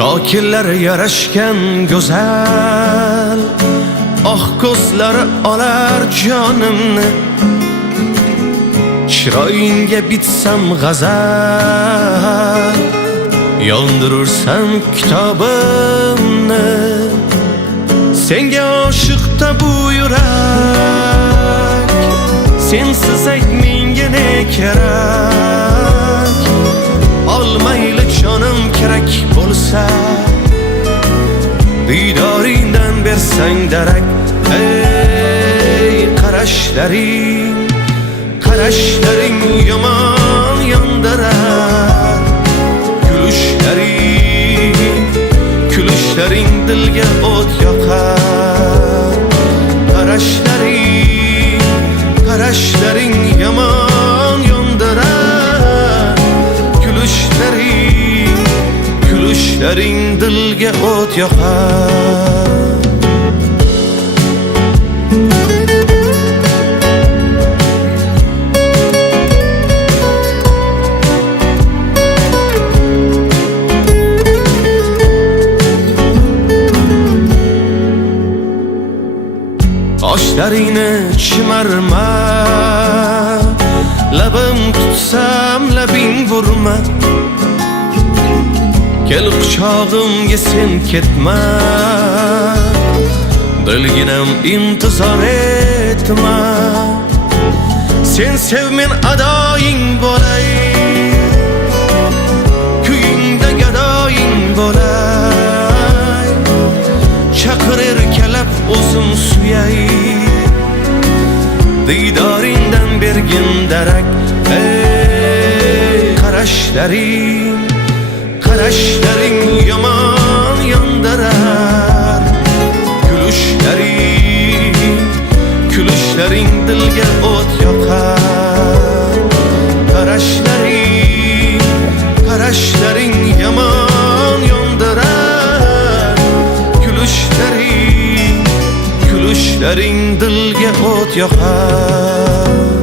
Kokillari yarashgan go'zal, oq ko'zlari olar jonimni. Chiroyingga bitsam g'azal, yondirursan kitobimni. Senga oshiqda bu yurak, sensiz ayt menga ne kerak. Olmayli jonim kerak bo'lsa, diydoringdan bersang darak. Ey qarashlaring yomon yondirar. Kulishlaring dilga o't yoqar. Qarashlaring yomon yondirar. Kulishlaring dilga o't yoqar. Qoshlaringni chimarma, labim tutsam labing vurma. Kel quchog'imga sen ketma, dilginam intizor etma. Sen sev men adoying bo'lay, kuyingda gadoying bo'lay. Chaqir erkalab o'zim suyay, diydoringdan bergin darak. Ey qarashlaring yomon yondirar. Kulishlaring dilga o't yoqar. Qarashlaring yomon yondirar. Kulishlaring dilga o't yoqar.